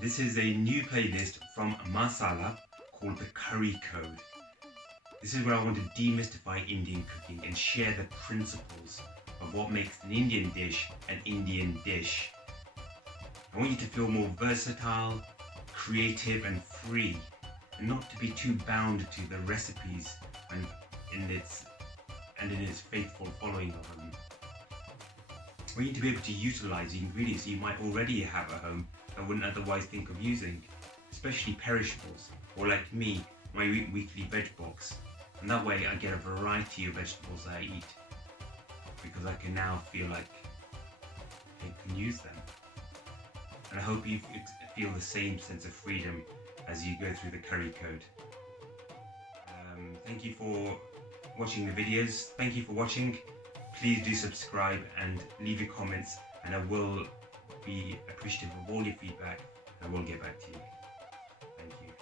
This is a new playlist from Masala called the Curry Code. This is where I want to demystify Indian cooking and share the principles of what makes an Indian dish an Indian dish. I want you to feel more versatile, creative and free, and not to be too bound to the recipes and in its faithful following of them. I want you to be able to utilize the ingredients you might already have at home that wouldn't otherwise think of using, especially perishables, or like me, my weekly veg box. And that way I get a variety of vegetables that I eat, because I can now feel like I can use them. And I hope you feel the same sense of freedom as you go through the Curry Code. Thank you for watching the videos. Thank you for watching. Please do subscribe and leave your comments, and I will be appreciative of all your feedback. I will get back to you. Thank you.